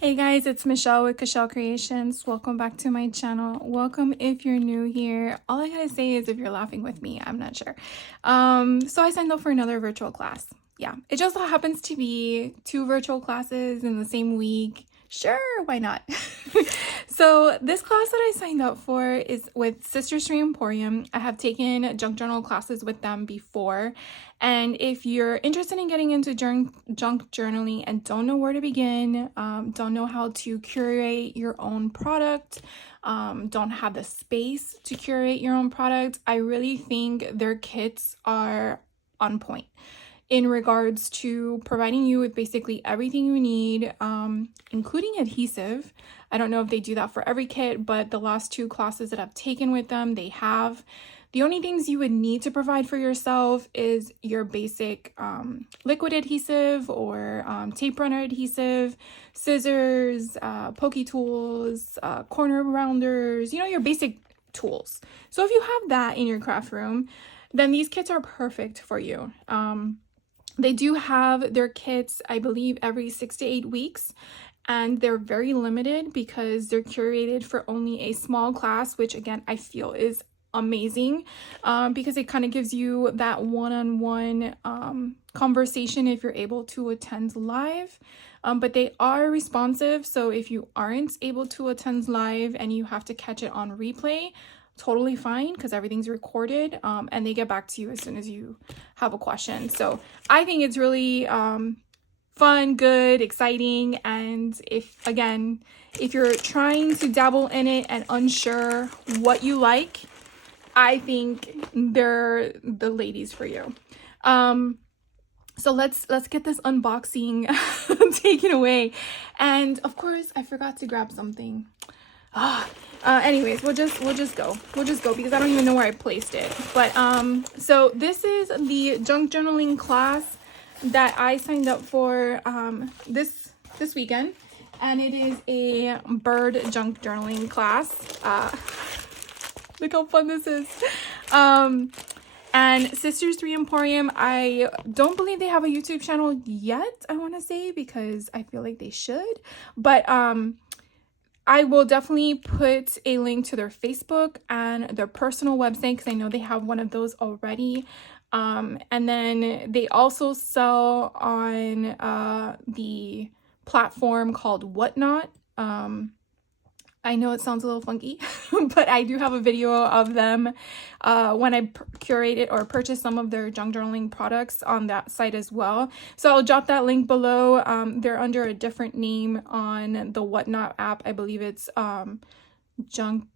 Hey guys, it's Michelle with Michelle Creations. Welcome back to my channel. Welcome if you're new here. All I gotta say is if you're laughing with me, I'm not sure. So I signed up for another virtual class. Yeah, it just so happens to be 2 virtual classes in the same week. Sure, why not? So this class that I signed up for is with Sisters 3 Emporium. I have taken junk journal classes with them before. And if you're interested in getting into junk journaling and don't know where to begin, don't know how to curate your own product, don't have the space to curate your own product, I really think their kits are on point in regards to providing you with basically everything you need, including adhesive. I don't know if they do that for every kit, but the last 2 classes that I've taken with them, they have. The only things you would need to provide for yourself is your basic liquid adhesive or tape runner adhesive, scissors, pokey tools, corner rounders, your basic tools. So if you have that in your craft room, then these kits are perfect for you. They do have their kits, I believe, every 6 to 8 weeks, and they're very limited because they're curated for only a small class, which again, I feel is amazing because it kind of gives you that one-on-one conversation if you're able to attend live. But they are responsive, so if you aren't able to attend live and you have to catch it on replay, totally fine because everything's recorded, and they get back to you as soon as you have a question. So I think it's really fun, good, exciting, and if you're trying to dabble in it and unsure what you like, I think they're the ladies for you. So let's get this unboxing taken away. And of course, I forgot to grab something. Anyways, we'll just go because I don't even know where I placed it. But so this is the junk journaling class that I signed up for this weekend, and it is a bird junk journaling class. Look how fun this is. And Sisters 3 Emporium, I don't believe they have a YouTube channel yet, I want to say, because I feel like they should. But I will definitely put a link to their Facebook and their personal website because I know they have one of those already. And then they also sell on the platform called Whatnot. I know it sounds a little funky, but I do have a video of them when I curated or purchased some of their junk journaling products on that site as well. So I'll drop that link below. They're under a different name on the Whatnot app. I believe it's Junk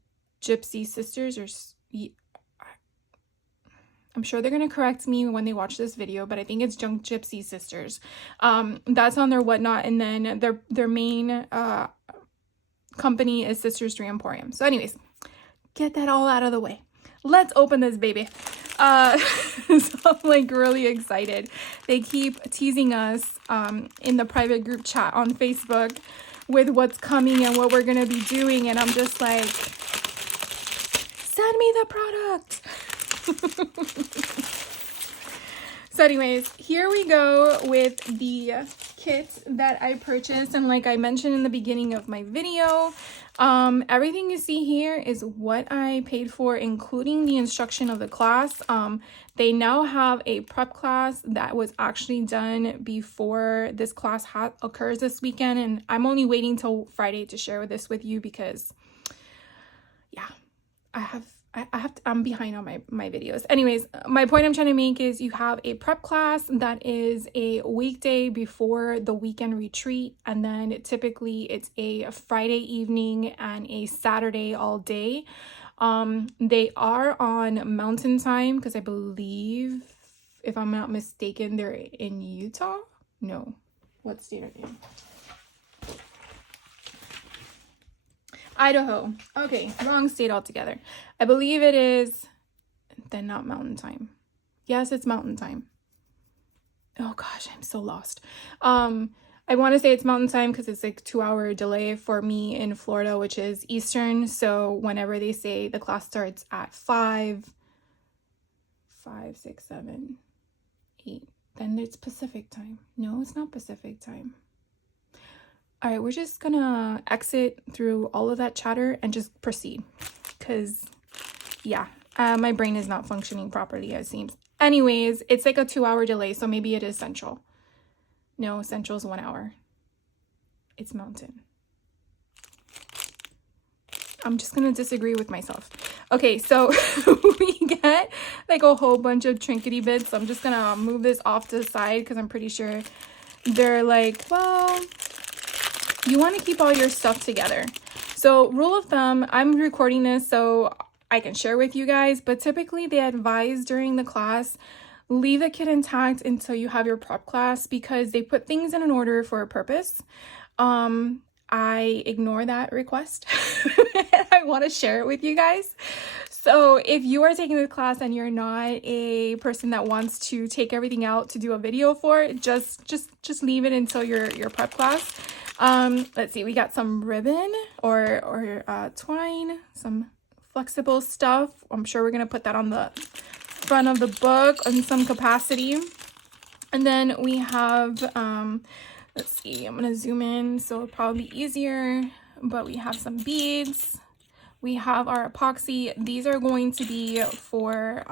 Gypsy Sisters, or I'm sure they're going to correct me when they watch this video, but I think it's Junk Gypsy Sisters. That's on their Whatnot, and then their main company is Sisters 3 Emporium. So anyways, get that all out of the way. Let's open this baby. So I'm like really excited. They keep teasing us in the private group chat on Facebook with what's coming and what we're gonna be doing, and I'm just like, send me the product. So anyways, here we go with the kit that I purchased, and like I mentioned in the beginning of my video, everything you see here is what I paid for, including the instruction of the class. They now have a prep class that was actually done before this class occurs this weekend, and I'm only waiting till Friday to share this with you because yeah, I'm behind on my videos. Anyways, my point I'm trying to make is you have a prep class that is a weekday before the weekend retreat, and then typically it's a Friday evening and a Saturday all day. They are on Mountain Time because I believe, if I'm not mistaken, they're in Utah. No, what state are they in? Idaho. Okay, wrong state altogether. I believe it is then not Mountain Time. Yes, it's Mountain Time. Oh gosh, I'm so lost. I want to say it's Mountain Time because it's like 2-hour delay for me in Florida, which is Eastern. So whenever they say the class starts at 5, 6, 7, 8, then it's Pacific time. No, it's not Pacific time. All right, we're just gonna exit through all of that chatter and just proceed, because yeah, my brain is not functioning properly, it seems. Anyways, it's like a 2-hour delay, so maybe it is Central. No, Central is 1 hour. It's Mountain. I'm just gonna disagree with myself. Okay, so we get like a whole bunch of trinkety bits. So I'm just gonna move this off to the side because I'm pretty sure they're like, well, you want to keep all your stuff together. So rule of thumb, I'm recording this so I can share with you guys, but typically they advise during the class, leave the kit intact until you have your prep class, because they put things in an order for a purpose. I ignore that request. I want to share it with you guys. So if you are taking the class and you're not a person that wants to take everything out to do a video for it, just leave it until your prep class. Let's see, we got some ribbon or twine, some flexible stuff. I'm sure we're gonna put that on the front of the book in some capacity. And then we have let's see, I'm gonna zoom in so it'll probably be easier, but we have some beads. We have our epoxy. These are going to be for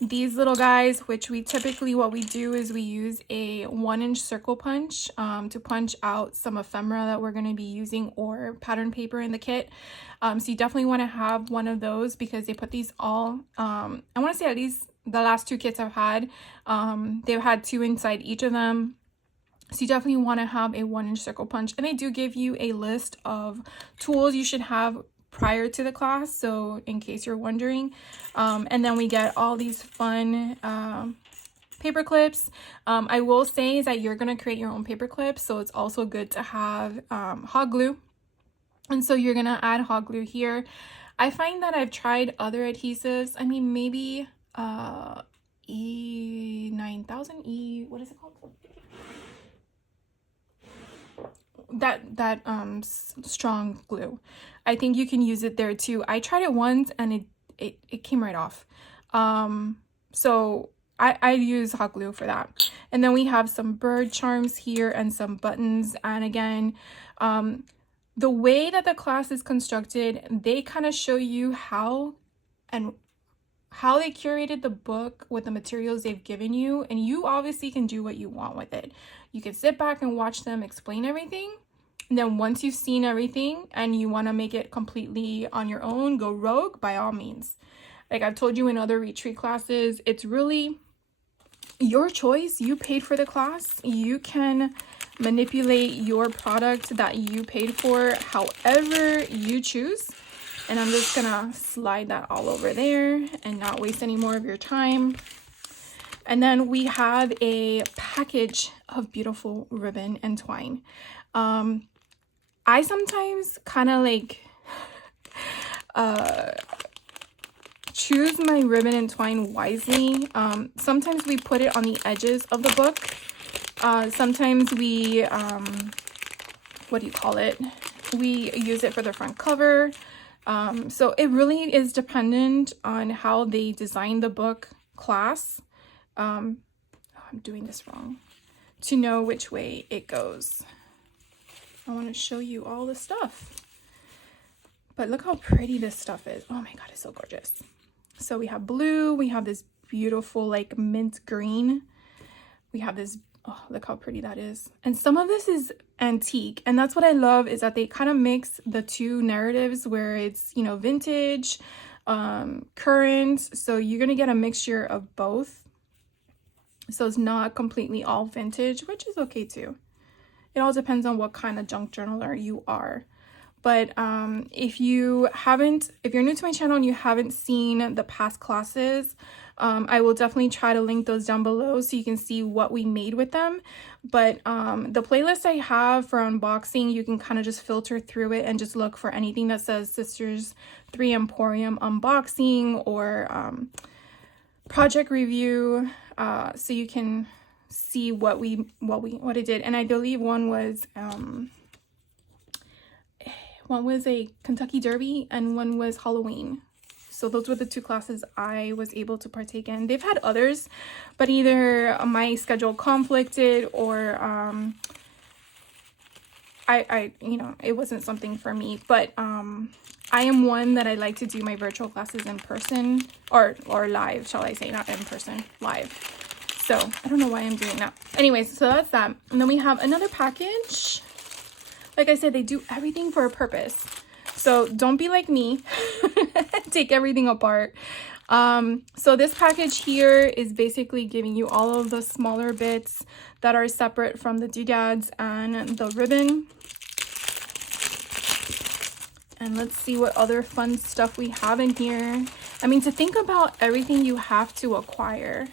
these little guys, which we typically, what we do is we use a 1-inch circle punch to punch out some ephemera that we're going to be using, or pattern paper in the kit. So you definitely want to have one of those, because they put these all, I want to say at least the last 2 kits I've had, they've had 2 inside each of them. So you definitely want to have a 1-inch circle punch, and they do give you a list of tools you should have prior to the class, so in case you're wondering. And then we get all these fun paper clips. I will say is that you're going to create your own paper clips, so it's also good to have hot glue. And so you're going to add hot glue here. I find that I've tried other adhesives. I mean, maybe E9000, what is it called? That strong glue. I think you can use it there too. I tried it once and it came right off. So I use hot glue for that. And then we have some bird charms here and some buttons. And again, the way that the class is constructed, they kind of show you how they curated the book with the materials they've given you, and you obviously can do what you want with it. You can sit back and watch them explain everything, and then once you've seen everything and you want to make it completely on your own, go rogue, by all means. Like I've told you in other retreat classes, it's really your choice. You paid for the class. You can manipulate your product that you paid for however you choose. And I'm just gonna slide that all over there and not waste any more of your time. And then we have a package of beautiful ribbon and twine. I sometimes kind of like choose my ribbon and twine wisely. Sometimes we put it on the edges of the book. Sometimes we, what do you call it? We use it for the front cover. So it really is dependent on how they design the book class. I'm doing this wrong. To know which way it goes. I want to show you all the stuff. But look how pretty this stuff is. Oh my God, it's so gorgeous. So we have blue. We have this beautiful like mint green. We have this, oh, look how pretty that is. And some of this is antique. And that's what I love, is that they kind of mix the two narratives where it's, you know, vintage, current. So you're going to get a mixture of both. So it's not completely all vintage, which is okay too. It all depends on what kind of junk journaler you are. But if you're new to my channel and you haven't seen the past classes, I will definitely try to link those down below so you can see what we made with them. But the playlist I have for unboxing, you can kind of just filter through it and just look for anything that says Sisters 3 Emporium unboxing or project review, so you can see what it did. And I believe one was a Kentucky Derby and one was Halloween. So those were the two classes I was able to partake in. They've had others, but either my schedule conflicted or you know, it wasn't something for me. But I am one that I like to do my virtual classes in person, or live, shall I say, not in person, live. So I don't know why I'm doing that. Anyways, so that's that. And then we have another package. Like I said, they do everything for a purpose. So don't be like me. Take everything apart. So this package here is basically giving you all of the smaller bits that are separate from the doodads and the ribbon. And let's see what other fun stuff we have in here. I mean, to think about everything you have to acquire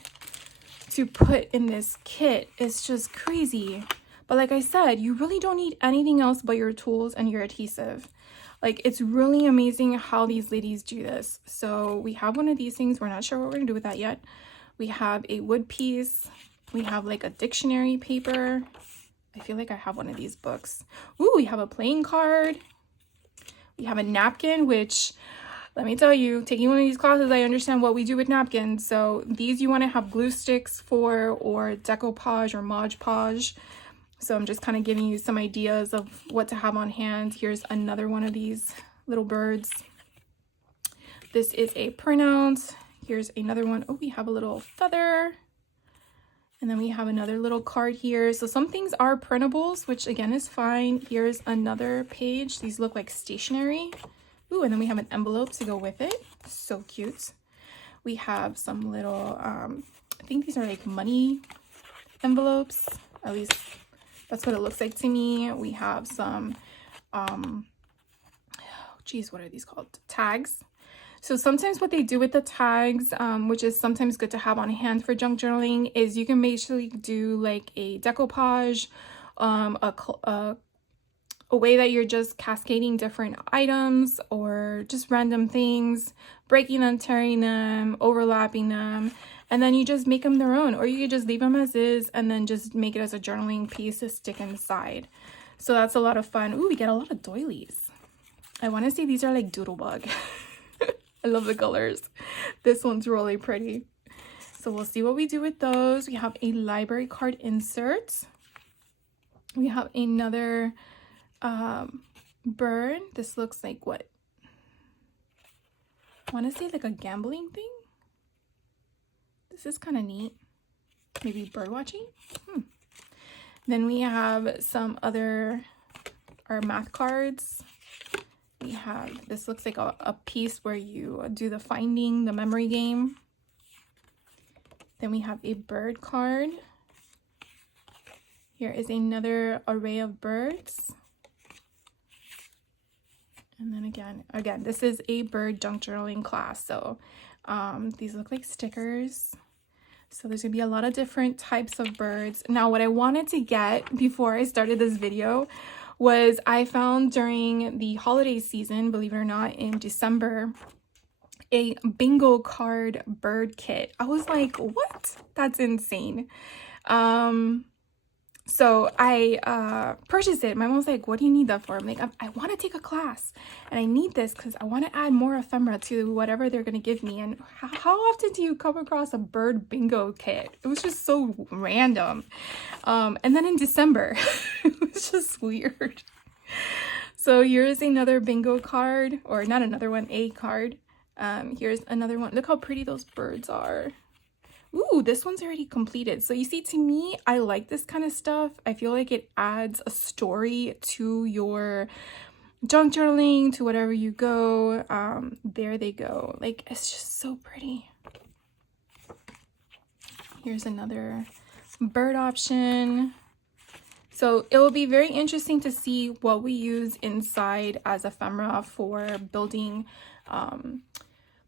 to put in this kit is just crazy. But like I said, you really don't need anything else but your tools and your adhesive. Like, it's really amazing how these ladies do this. So we have one of these things. We're not sure what we're gonna do with that yet. We have a wood piece. We have like a dictionary paper. I feel like I have one of these books. Ooh, we have a playing card. We have a napkin, which, let me tell you, taking one of these classes, I understand what we do with napkins. So these you want to have glue sticks for, or decoupage or Mod Podge. So I'm just kind of giving you some ideas of what to have on hand. Here's another one of these little birds. This is a printout. Here's another one. Oh, we have a little feather. And then we have another little card here. So some things are printables, which again is fine. Here's another page. These look like stationery. Ooh, and then we have an envelope to go with it. So cute. We have some little, I think these are like money envelopes. At least that's what it looks like to me. We have some, geez, what are these called? Tags. So sometimes what they do with the tags, which is sometimes good to have on hand for junk journaling, is you can basically do like a decoupage, a way that you're just cascading different items or just random things, breaking them, tearing them, overlapping them, and then you just make them their own, or you could just leave them as is and then just make it as a journaling piece to stick inside. So that's a lot of fun. Ooh, we get a lot of doilies. I want to say these are like Doodlebug. I love the colors. This one's really pretty. So we'll see what we do with those. We have a library card insert. We have another bird. This looks like what? I want to say like a gambling thing. This is kind of neat. Maybe bird watching. Then we have some other, our math cards. We have, this looks like a piece where you do the finding, the memory game. Then we have a bird card. Here is another array of birds. And then again, this is a bird junk journaling class. So these look like stickers. So there's gonna be a lot of different types of birds. Now, what I wanted to get before I started this video was I found during the holiday season, believe it or not, in December, a bingo card bird kit. I was like, what? That's insane. So I purchased it. My mom was like, what do you need that for? I'm like, I want to take a class and I need this because I want to add more ephemera to whatever they're going to give me. And how often do you come across a bird bingo kit? It was just so random. And then in December, it was just weird. So here's another bingo card, or not another one, a card. Here's another one. Look how pretty those birds are. Ooh, this one's already completed. So you see, to me, I like this kind of stuff. I feel like it adds a story to your junk journaling, to whatever you go. There they go. Like, it's just so pretty. Here's another bird option. So it will be very interesting to see what we use inside as ephemera for building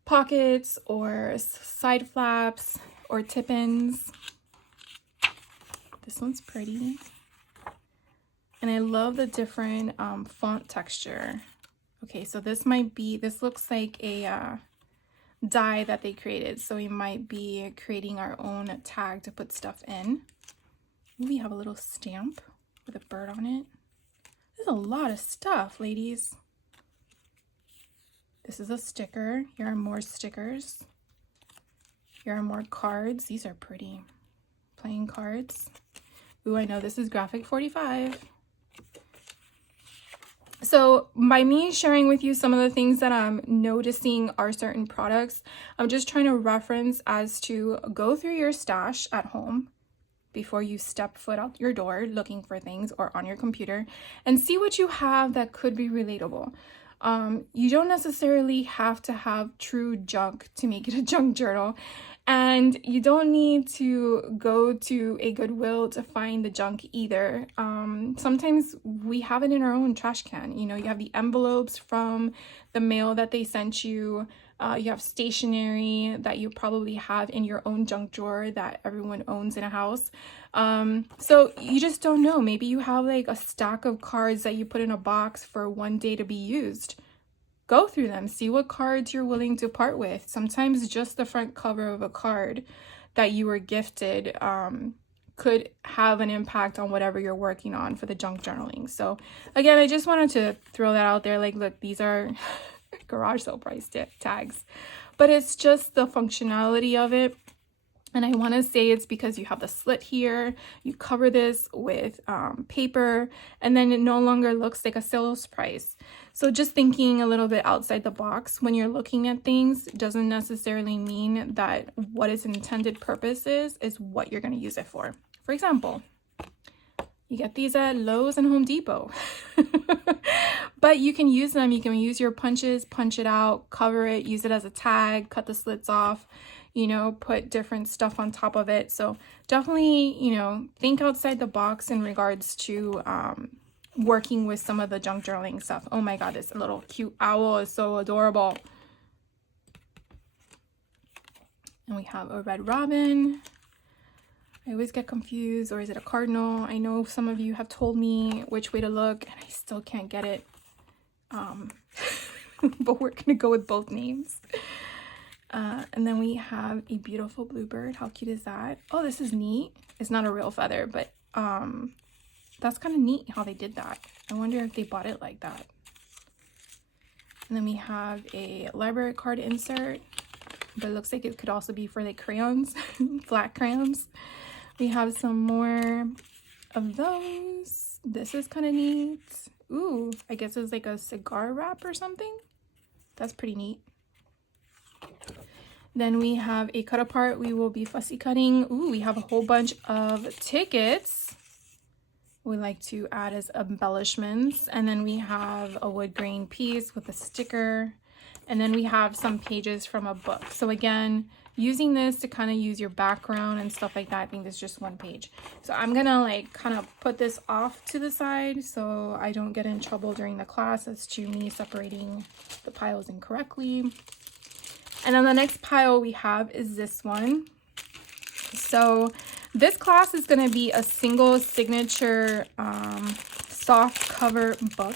pockets or side flaps or tip-ins. This one's pretty. And I love the different font texture. Okay, so this looks like a die that they created. So we might be creating our own tag to put stuff in. We have a little stamp with a bird on it. There's a lot of stuff, ladies. This is a sticker. Here are more stickers. Here are more cards. These are pretty. Playing cards. Ooh, I know this is graphic 45. So by me sharing with you some of the things that I'm noticing are certain products, I'm just trying to reference as to go through your stash at home before you step foot out your door looking for things or on your computer and see what you have that could be relatable. You don't necessarily have to have true junk to make it a junk journal. And you don't need to go to a Goodwill to find the junk either. Sometimes we have it in our own trash can. You know, you have the envelopes from the mail that they sent you. You have stationery that you probably have in your own junk drawer that everyone owns in a house. So you just don't know. Maybe you have like a stack of cards that you put in a box for one day to be used. Go through them, see what cards you're willing to part with. Sometimes just the front cover of a card that you were gifted could have an impact on whatever you're working on for the junk journaling. So again, I just wanted to throw that out there. Like, look, these are garage sale price tags, but it's just the functionality of it. And I want to say it's because you have the slit here, you cover this with paper, and then it no longer looks like a sales price. So just thinking a little bit outside the box when you're looking at things doesn't necessarily mean that what its intended purpose is what you're going to use it for. For example, you get these at Lowe's and Home Depot. But you can use them. You can use your punches, punch it out, cover it, use it as a tag, cut the slits off, you know, put different stuff on top of it. So definitely, you know, think outside the box in regards to working with some of the junk journaling stuff. Oh my God, this little cute owl is so adorable. And we have a red robin. I always get confused, or is it a cardinal? I know some of you have told me which way to look and I still can't get it. But we're gonna go with both names. And then we have a beautiful bluebird. How cute is that? Oh, this is neat. It's not a real feather, but that's kind of neat how they did that. I wonder if they bought it like that. And then we have a library card insert, but it looks like it could also be for like crayons, flat crayons. We have some more of those. This is kind of neat. Ooh, I guess it's like a cigar wrap or something. That's pretty neat. Then we have a cut apart. We will be fussy cutting. Ooh, we have a whole bunch of tickets we like to add as embellishments. And then we have a wood grain piece with a sticker. And then we have some pages from a book. So again, using this to kind of use your background and stuff like that. I think there's just one page. So I'm gonna like kind of put this off to the side so I don't get in trouble during the class as to me separating the piles incorrectly. And then the next pile we have is this one. So this class is going to be a single signature soft cover book.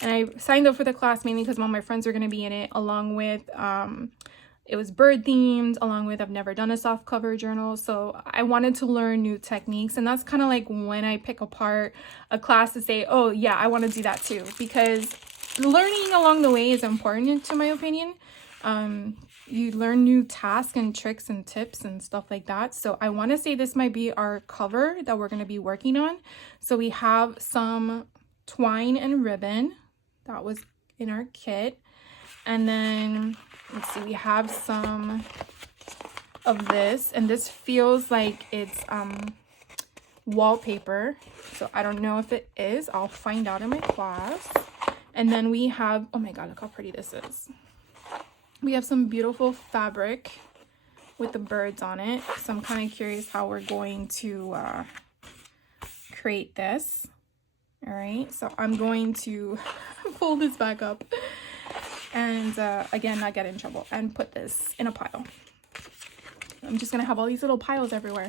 And I signed up for the class mainly because all my friends are going to be in it, along with it was bird themed, along with I've never done a soft cover journal. So I wanted to learn new techniques. And that's kind of like when I pick apart a class to say, oh yeah, I want to do that too. Because learning along the way is important, to my opinion. You learn new tasks and tricks and tips and stuff like that. So I want to say this might be our cover that we're going to be working on. So we have some twine and ribbon that was in our kit. And then let's see, we have some of this, and this feels like it's wallpaper. So I don't know if it is. I'll find out in my class. And then we have, oh my God, look how pretty this is. We have some beautiful fabric with the birds on it. So I'm kind of curious how we're going to create this. All right, so I'm going to pull this back up and again, not get in trouble, and put this in a pile. I'm just gonna have all these little piles everywhere.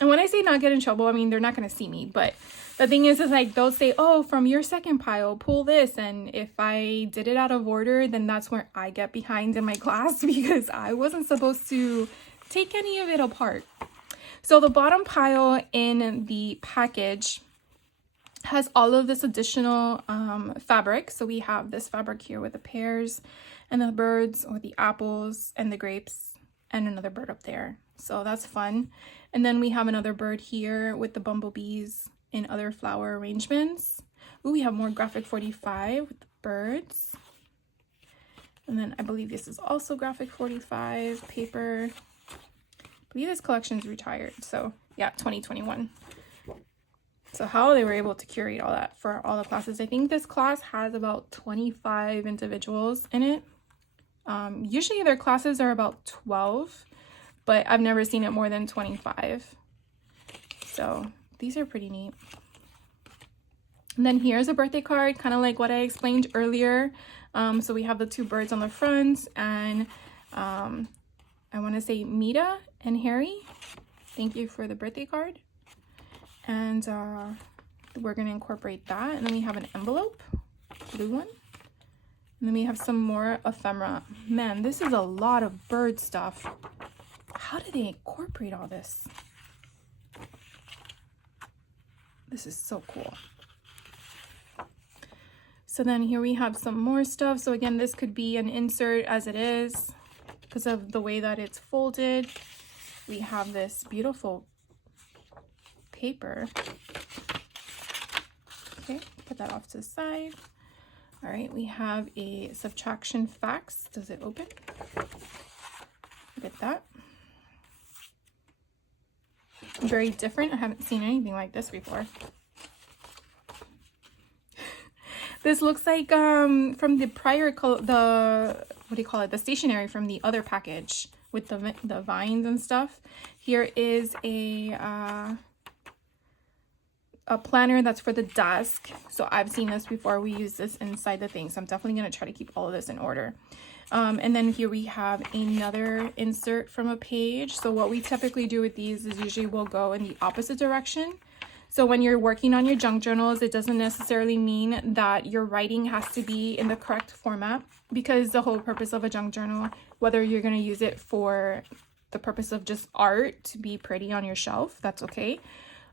And when I say not get in trouble, I mean, they're not gonna see me, but the thing is like they'll say, oh, from your second pile, pull this. And if I did it out of order, then that's where I get behind in my class because I wasn't supposed to take any of it apart. So the bottom pile in the package has all of this additional fabric. So we have this fabric here with the pears and the birds, or the apples and the grapes, and another bird up there. So that's fun. And then we have another bird here with the bumblebees in other flower arrangements. Ooh, we have more graphic 45 with the birds. And then I believe this is also graphic 45 paper. I believe this collection is retired. So yeah, 2021. So how they were able to curate all that for all the classes. I think this class has about 25 individuals in it. Usually their classes are about 12, but I've never seen it more than 25. So these are pretty neat. And then here's a birthday card, kind of like what I explained earlier. So we have the two birds on the front, and I want to say Mita and Harry, thank you for the birthday card. And we're going to incorporate that. And then we have an envelope, blue one. And then we have some more ephemera. Man, this is a lot of bird stuff. How did they incorporate all this? This is so cool. So then here we have some more stuff. So again, this could be an insert as it is because of the way that it's folded. We have this beautiful paper. Okay, put that off to the side. All right, we have a subtraction facts. Does it open? Look at that. Very different. I haven't seen anything like this before. This looks like from the prior the what do you call it? The stationery from the other package with the vines and stuff. Here is a planner that's for the desk. So I've seen this before. We use this inside the thing. So I'm definitely going to try to keep all of this in order. And then here we have another insert from a page. So what we typically do with these is usually we'll go in the opposite direction. So when you're working on your junk journals, it doesn't necessarily mean that your writing has to be in the correct format, because the whole purpose of a junk journal, whether you're going to use it for the purpose of just art to be pretty on your shelf, that's okay.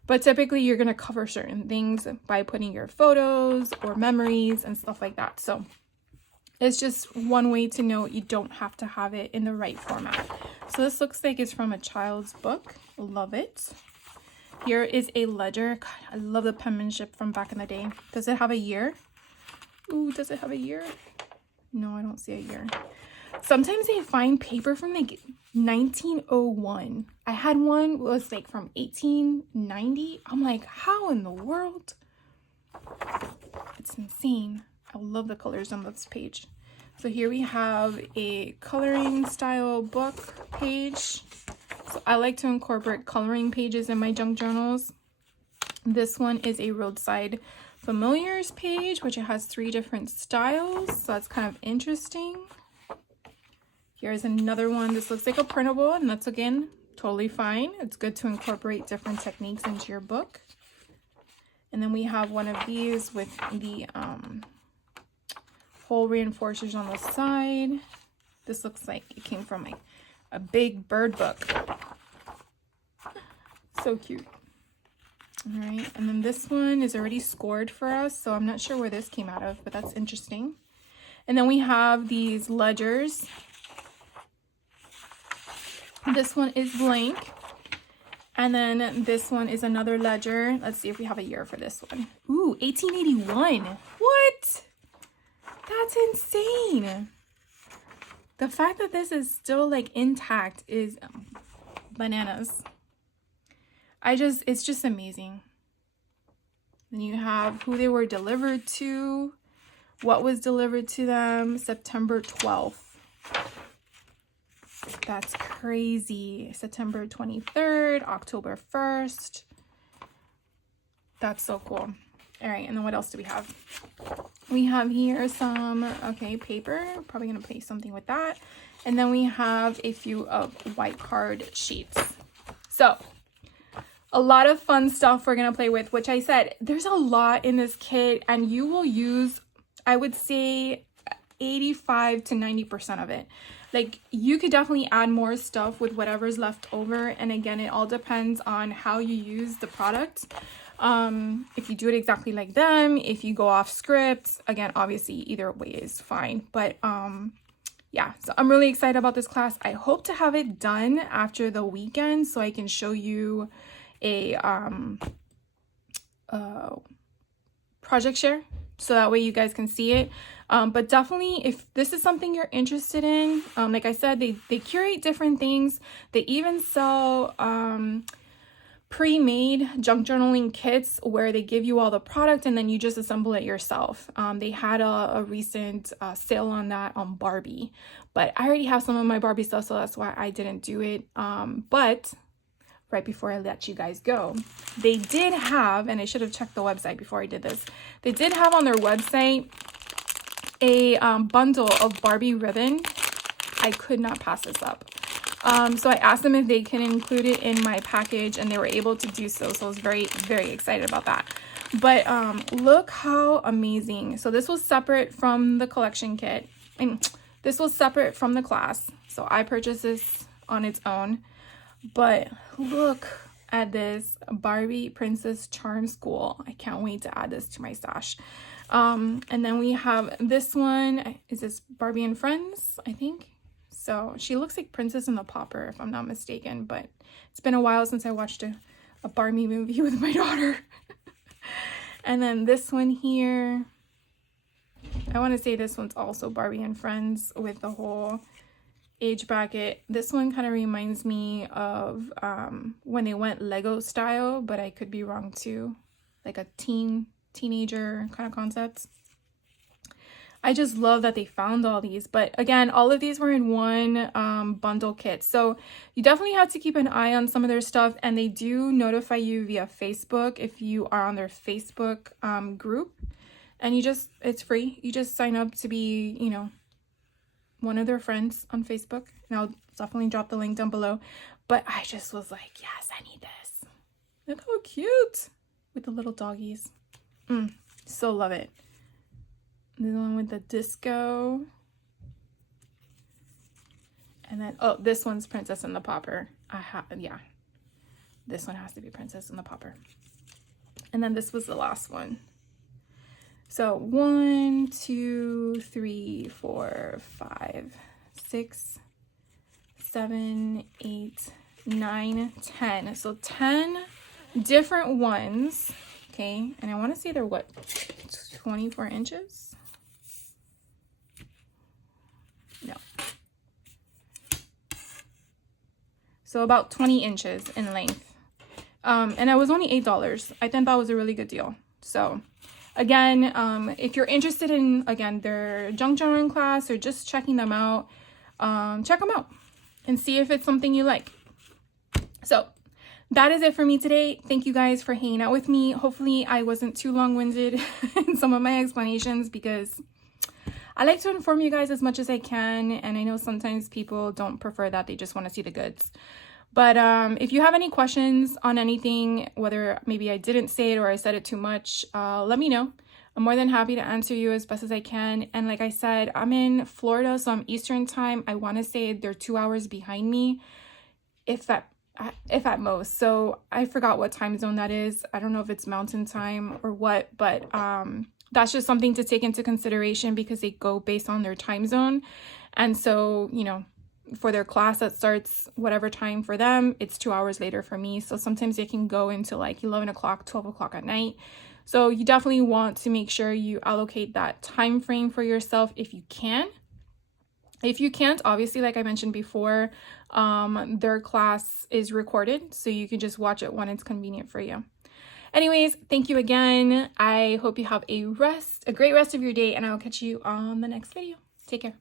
But typically you're going to cover certain things by putting your photos or memories and stuff like that. So it's just one way to know you don't have to have it in the right format. So this looks like it's from a child's book. Love it. Here is a ledger. God, I love the penmanship from back in the day. Does it have a year? Ooh, does it have a year? No, I don't see a year. Sometimes they find paper from like 1901. I had one, it was like from 1890. I'm like, how in the world? It's insane. I love the colors on this page. So here we have a coloring style book page. So I like to incorporate coloring pages in my junk journals. This one is a roadside familiars page, which it has 3 different styles. So that's kind of interesting. Here's another one. This looks like a printable, and that's again totally fine. It's good to incorporate different techniques into your book. And then we have one of these with the hole reinforcers on the side. This looks like it came from a big bird book. So cute. All right, and then this one is already scored for us, so I'm not sure where this came out of, but that's interesting. And then we have these ledgers. This one is blank. And then this one is another ledger. Let's see if we have a year for this one. Ooh, 1881. What? That's insane. The fact that this is still like intact is bananas. It's just amazing. Then you have who they were delivered to, what was delivered to them, September 12th. That's crazy. September 23rd, October 1st. That's so cool. All right, and then what else do we have? We have here some, okay, paper. Probably going to play something with that. And then we have a few of white card sheets. So, a lot of fun stuff we're going to play with, which I said, there's a lot in this kit, and you will use, I would say, 85 to 90% of it. Like, you could definitely add more stuff with whatever's left over. And again, it all depends on how you use the product. If you do it exactly like them, if you go off script, again, obviously either way is fine. But yeah, so I'm really excited about this class. I hope to have it done after the weekend so I can show you a project share, so that way you guys can see it. But definitely, if this is something you're interested in, like I said, they curate different things. They even sell pre-made junk journaling kits where they give you all the product and then you just assemble it yourself. They had a recent sale on that on Barbie, but I already have some of my Barbie stuff, so that's why I didn't do it. But right before I let you guys go, they did have, and I should have checked the website before I did this, they did have on their website a bundle of Barbie ribbon. I could not pass this up. So I asked them if they can include it in my package, and they were able to do so. So I was very, very excited about that. But look how amazing. So this was separate from the collection kit, and this was separate from the class. So I purchased this on its own. But look at this Barbie Princess Charm School. I can't wait to add this to my stash. And then we have this one. Is this Barbie and Friends, I think? So she looks like Princess and the Pauper, if I'm not mistaken, but it's been a while since I watched a Barbie movie with my daughter. And then this one here, I want to say this one's also Barbie and Friends with the whole age bracket. This one kind of reminds me of when they went Lego style, but I could be wrong too, like a teenager kind of concept. I just love that they found all these. But again, all of these were in one bundle kit. So you definitely have to keep an eye on some of their stuff. And they do notify you via Facebook if you are on their Facebook group. And it's free. You just sign up to be, one of their friends on Facebook. And I'll definitely drop the link down below. But I just was like, yes, I need this. Look how cute with the little doggies. So love it. The one with the disco. And then, oh, this one's Princess and the Pauper. Yeah. This one has to be Princess and the Pauper. And then this was the last one. So 1, 2, 3, 4, 5, 6, 7, 8, 9, 10. So 10 different ones. Okay. And I want to say they're what? 24 inches? No. So about 20 inches in length. And it was only $8. I think that was a really good deal. So again, if you're interested in, again, their junk journaling class or just checking them out, check them out and see if it's something you like. So that is it for me today. Thank you guys for hanging out with me. Hopefully I wasn't too long-winded in some of my explanations, because I like to inform you guys as much as I can, and I know sometimes people don't prefer that. They just want to see the goods. But if you have any questions on anything, whether maybe I didn't say it or I said it too much, let me know. I'm more than happy to answer you as best as I can. And like I said, I'm in Florida, so I'm Eastern time. I want to say they're 2 hours behind me, if at most. So I forgot what time zone that is. I don't know if it's mountain time or what, but that's just something to take into consideration, because they go based on their time zone. And so, for their class that starts whatever time for them, it's 2 hours later for me. So sometimes they can go into like 11 o'clock, 12 o'clock at night. So you definitely want to make sure you allocate that time frame for yourself if you can. If you can't, obviously, like I mentioned before, their class is recorded, so you can just watch it when it's convenient for you. Anyways, thank you again. I hope you have a great rest of your day, and I'll catch you on the next video. Take care.